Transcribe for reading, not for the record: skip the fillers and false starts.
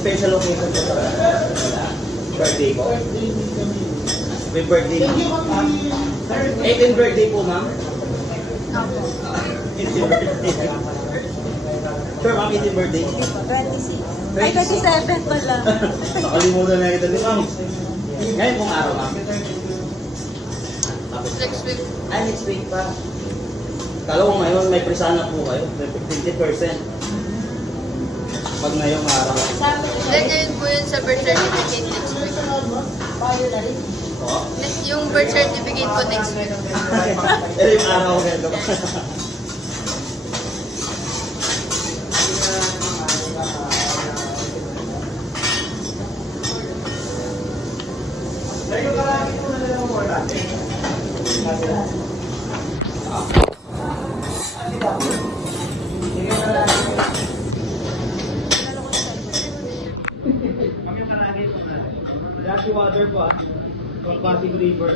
special occasion po sa birthday ko. May birthday. 18th birthday po, ma'am. Opo. 18th birthday. Sure, ma'am, 18th birthday. 26. Ay, 27 pala. Nakalimutan na kita din, ma'am. Ngayon pong araw, ma'am. Next week. Ay, next week pa. Kala ko ngayon may presana po kayo. 50%. Pag ngayong araw. Then ngayon po yun sa birth certificate next week. Oo. Yung birth certificate po next week. Pero yung araw ganito. That's water po, from Pasig River.